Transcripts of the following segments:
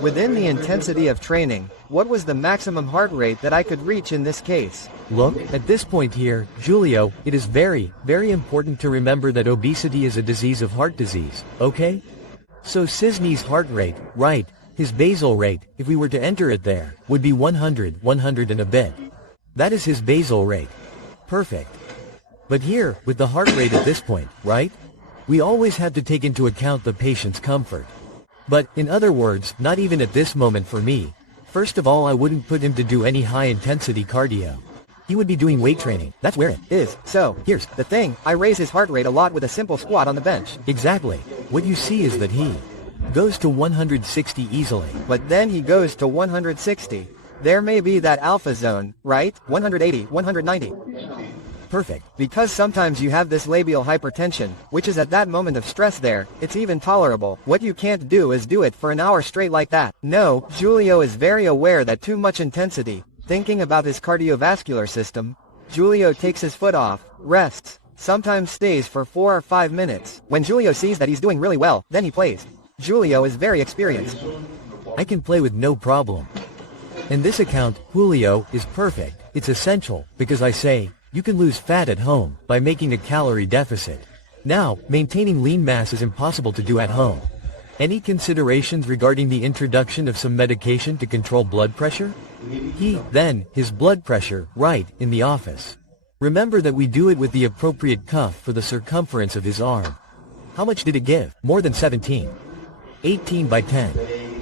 Within the intensity of training, what was the maximum heart rate that I could reach in this case? Look, at this point here, Julio, it is very, very important to remember that obesity is a disease of heart disease, okay? So Cisne's heart rate, right, his basal rate, if we were to enter it there, would be 100 and a bit. That is his basal rate. Perfect. But here, with the heart rate at this point, right? We always have to take into account the patient's comfort. But, in other words, not even at this moment for me. First of all, I wouldn't put him to do any high-intensity cardio. He would be doing weight training. That's where it is. So, here's the thing, I raise his heart rate a lot with a simple squat on the bench. Exactly. What you see is that he goes to 160 easily. But then he goes to 160. There may be that alpha zone, right? 180, 190. Perfect. Because sometimes you have this labial hypertension, which is at that moment of stress there, it's even tolerable. What you can't do is do it for an hour straight like that. No, Julio is very aware that too much intensity. Thinking about his cardiovascular system, Julio takes his foot off, rests, sometimes stays for 4 or 5 minutes. When Julio sees that he's doing really well, then he plays. Julio is very experienced. I can play with no problem. In this account, Julio is perfect. It's essential, because I say, you can lose fat at home by making a calorie deficit. Now, maintaining lean mass is impossible to do at home. Any considerations regarding the introduction of some medication to control blood pressure? His blood pressure, right, in the office. Remember that we do it with the appropriate cuff for the circumference of his arm. How much did it give? More than 17. 18 by 10.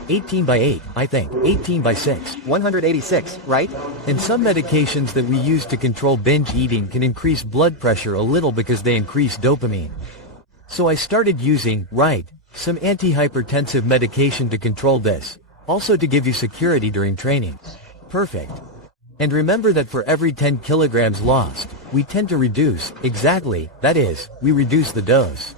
18 by 8, I think. 18 by 6. 186, right? And some medications that we use to control binge eating can increase blood pressure a little because they increase dopamine. So I started using, right, some antihypertensive medication to control this. Also to give you security during training. Perfect. And remember that for every 10 kilograms lost, we tend to reduce, exactly, that is, we reduce the dose.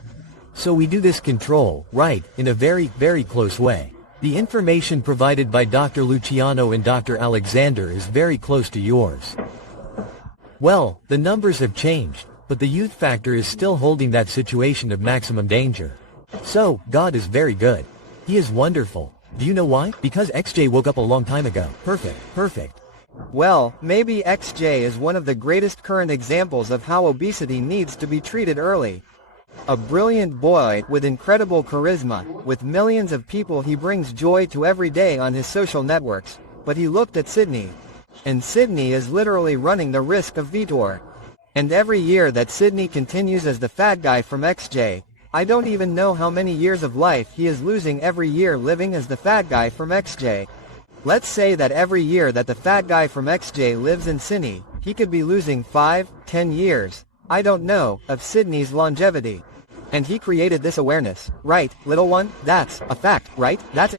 So we do this control, right, in a very, very close way. The information provided by Dr. Luciano and Dr. Alexander is very close to yours. Well, the numbers have changed, but the youth factor is still holding that situation of maximum danger. So, God is very good. He is wonderful. Do you know why? Because XJ woke up a long time ago. Perfect. Well, maybe XJ is one of the greatest current examples of how obesity needs to be treated early. A brilliant boy with incredible charisma, with millions of people he brings joy to every day on his social networks, but he looked at Sydney. And Sydney is literally running the risk of Vitor. And every year that Sydney continues as the fat guy from XJ, I don't even know how many years of life he is losing every year living as the fat guy from XJ. Let's say that every year that the fat guy from XJ lives in Sydney, he could be losing 5, 10 years, I don't know, of Sydney's longevity. And he created this awareness, right, little one? That's a fact, right? That's